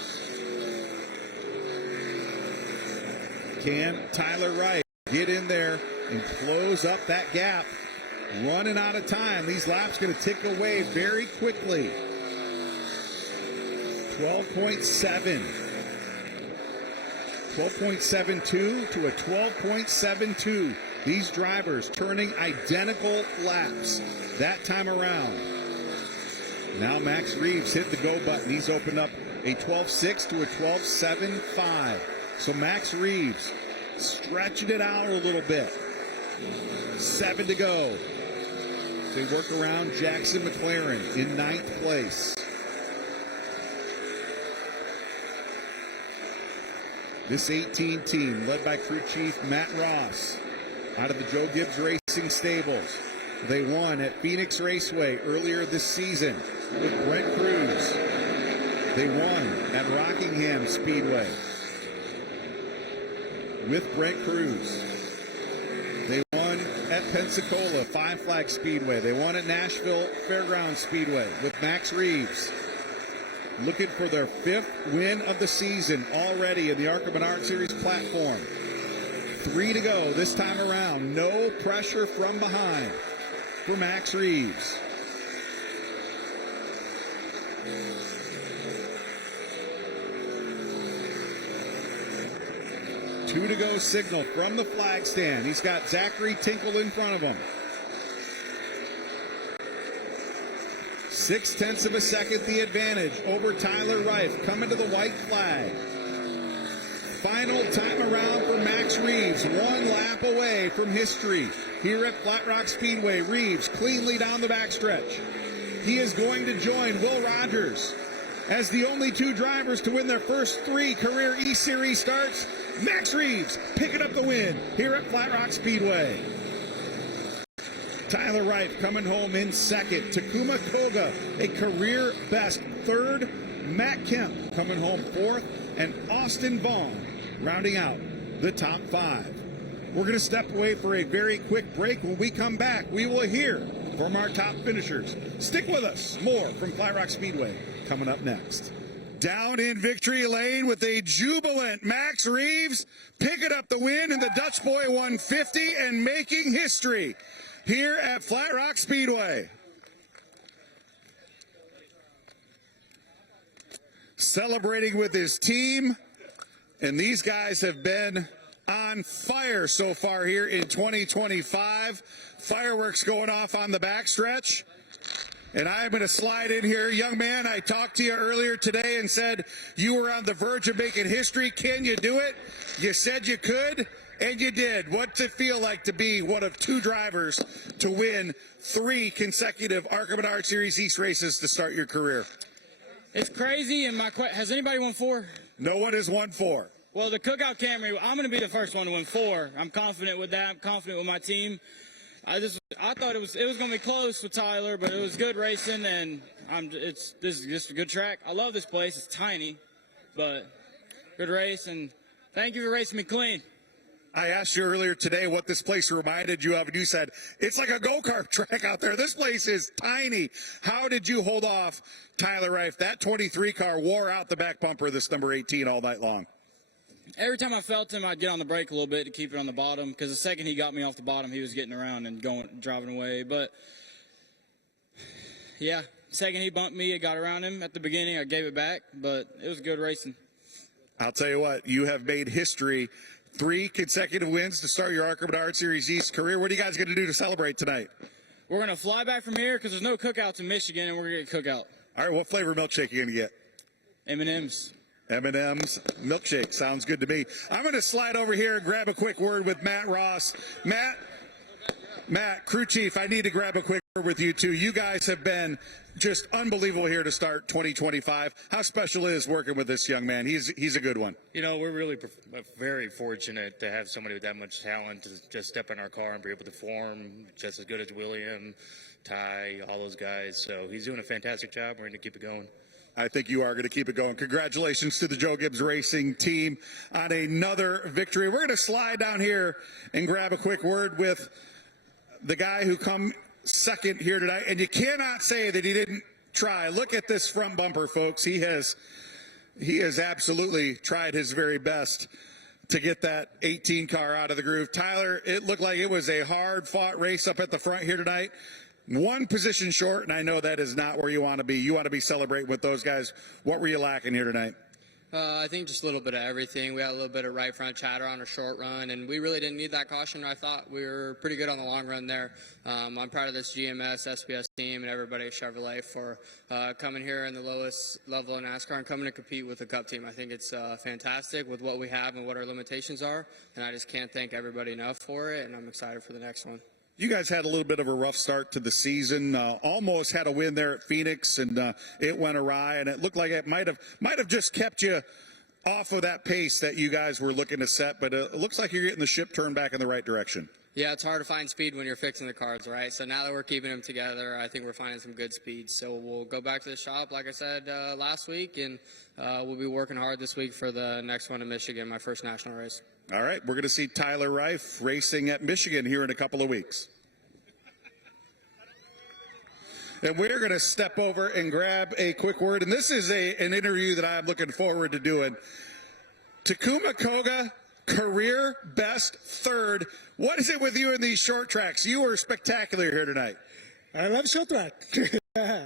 Can Tyler Wright get in there and close up that gap? Running out of time. These laps going to tick away very quickly. 12.7. 12.72 to a 12.72. These drivers turning identical laps that time around. Now Max Reeves hit the go button. He's opened up a 12.6 to a 12.75. So Max Reeves stretching it out a little bit. 7 to go. They work around Jackson McLaren in 9th place. This 18 team, led by crew chief Matt Ross, out of the Joe Gibbs Racing Stables. They won at Phoenix Raceway earlier this season with Brent Cruz. They won at Rockingham Speedway with Brent Cruz. They won at Pensacola Five Flag Speedway. They won at Nashville Fairgrounds Speedway with Max Reeves. Looking for their 5th win of the season already in the ARCA Menards Series platform. 3 to go this time around. No pressure from behind for Max Reeves. Two to go signal from the flag stand. He's got Zachary Tinkle in front of him. 0.6 of a second the advantage over Tyler Reif coming to the white flag. Final time around for Max Reeves. 1 lap away from history here at Flat Rock Speedway. Reeves cleanly down the backstretch. He is going to join Will Rogers as the only 2 drivers to win their first 3 career E-Series starts. Max Reeves picking up the win here at Flat Rock Speedway. Tyler Wright coming home in 2nd. Takuma Koga, a career best 3rd. Matt Kemp coming home 4th. And Austin Vaughn rounding out the top 5. We're going to step away for a very quick break. When we come back, we will hear from our top finishers. Stick with us. More from Flat Rock Speedway coming up next. Down in victory lane with a jubilant Max Reeves, picking up the win in the Dutch Boy 150 and making history here at Flat Rock Speedway. Celebrating with his team, and these guys have been on fire so far here in 2025. Fireworks going off on the backstretch. And I'm going to slide in here. Young man, I talked to you earlier today and said you were on the verge of making history. Can you do it? You said you could, and you did. What's it feel like to be one of 2 drivers to win 3 consecutive ARCA Menards Series East races to start your career? It's crazy, and has anybody won 4? No one has won 4. Well, the Cookout Camry, I'm going to be the first one to win 4. I'm confident with that. I'm confident with my team. I thought it was going to be close with Tyler, but it was good racing, and this is just a good track. I love this place. It's tiny, but good race, and thank you for racing me clean. I asked you earlier today what this place reminded you of, and you said, it's like a go-kart track out there. This place is tiny. How did you hold off Tyler Reif? That 23 car wore out the back bumper of this number 18 all night long. Every time I felt him, I'd get on the brake a little bit to keep it on the bottom, because the second he got me off the bottom, he was getting around and driving away. But, yeah, second he bumped me, I got around him. At the beginning, I gave it back, but it was good racing. I'll tell you what, you have made history. 3 consecutive wins to start your ARCA Menards Series East career. What are you guys going to do to celebrate tonight? We're going to fly back from here because there's no cookouts in Michigan, and we're going to get cookout. All right, what flavor milkshake are you going to get? M&M's. M&M's milkshake. Sounds good to me. I'm going to slide over here and grab a quick word with Matt Ross. Matt, crew chief, I need to grab a quick word with you too. You guys have been just unbelievable here to start 2025. How special is working with this young man? He's a good one. You know, we're really very fortunate to have somebody with that much talent to just step in our car and be able to perform just as good as William, Ty, all those guys. So he's doing a fantastic job. We're going to keep it going. I think you are going to keep it going. Congratulations to the Joe Gibbs Racing team on another victory. We're going to slide down here and grab a quick word with the guy who come second here tonight. And you cannot say that he didn't try. Look at this front bumper, folks. He has absolutely tried his very best to get that 18 car out of the groove. Tyler, it looked like it was a hard-fought race up at the front here tonight. One position short, and I know that is not where you want to be. You want to be celebrating with those guys. What were you lacking here tonight? I think just a little bit of everything. We had a little bit of right front chatter on a short run, and we really didn't need that caution. I thought we were pretty good on the long run there. I'm proud of this GMS, SPS team, and everybody at Chevrolet for coming here in the lowest level of NASCAR and coming to compete with the Cup team. I think it's fantastic with what we have and what our limitations are, and I just can't thank everybody enough for it, and I'm excited for the next one. You guys had a little bit of a rough start to the season. Almost had a win there at Phoenix, and it went awry. And it looked like it might have just kept you off of that pace that you guys were looking to set. But it looks like you're getting the ship turned back in the right direction. Yeah, it's hard to find speed when you're fixing the cars, right? So now that we're keeping them together, I think we're finding some good speed. So we'll go back to the shop, like I said last week, and we'll be working hard this week for the next one in Michigan, my first national race. All right, we're going to see Tyler Reif racing at Michigan here in a couple of weeks. And we're going to step over and grab a quick word. And this is an interview that I'm looking forward to doing. Takuma Koga, career best third. What is it with you in these short tracks? You were spectacular here tonight. I love short track.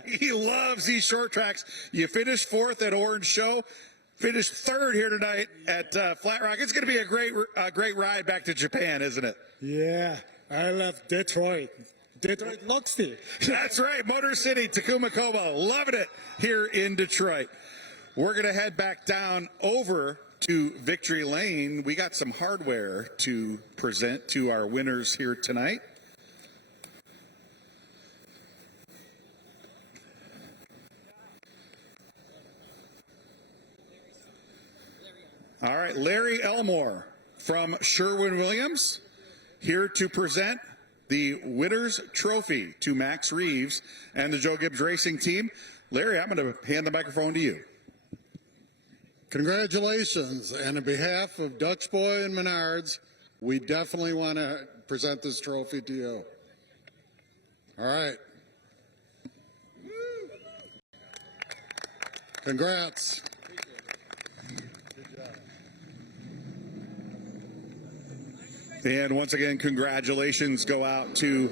He loves these short tracks. You finished fourth at Orange Show. Finished third here tonight at Flat Rock. It's going to be a great ride back to Japan, isn't it? Yeah, I love Detroit. Detroit Loxty. That's right, Motor City, Takuma Koga, loving it here in Detroit. We're going to head back down over to Victory Lane. We got some hardware to present to our winners here tonight. All right, Larry Elmore from Sherwin-Williams here to present the winner's trophy to Max Reeves and the Joe Gibbs Racing team. Larry, I'm going to hand the microphone to you. Congratulations. And on behalf of Dutch Boy and Menards, we definitely want to present this trophy to you. All right. Congrats. And once again, congratulations go out to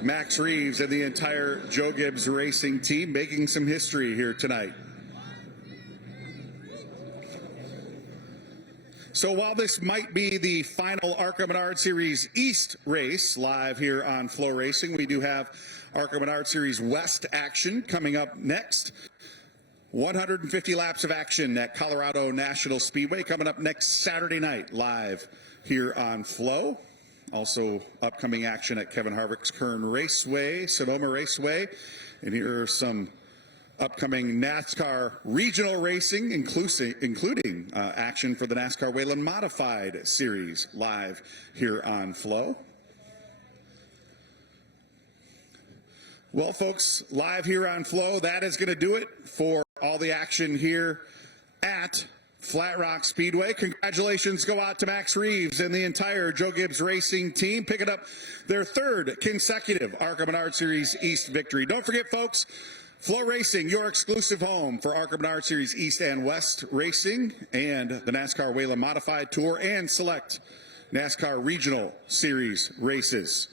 Max Reeves and the entire Joe Gibbs Racing team, making some history here tonight. So while this might be the final ARCA Menards Series East race live here on Flow Racing, we do have ARCA Menards Series West action coming up next. 150 laps of action at Colorado National Speedway coming up next Saturday night live here on Flow. Also upcoming action at Kevin Harvick's Kern Raceway, Sonoma Raceway. And here are some upcoming NASCAR regional racing, including action for the NASCAR Whelen Modified Series live here on Flow. Well, folks, live here on Flow, that is going to do it for all the action here at Flat Rock Speedway. Congratulations go out to Max Reeves and the entire Joe Gibbs Racing team, picking up their third consecutive ARCA Menards Series East victory. Don't forget, folks, Flow Racing, your exclusive home for ARCA Menards Series East and West racing and the NASCAR Whelen Modified Tour and select NASCAR Regional Series races.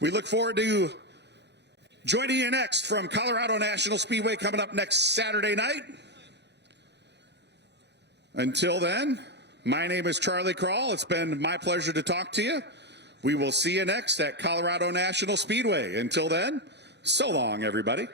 We look forward to joining you next from Colorado National Speedway coming up next Saturday night. Until then, my name is Charlie Krall. It's been my pleasure to talk to you. We will see you next at Colorado National Speedway. Until then, so long, everybody.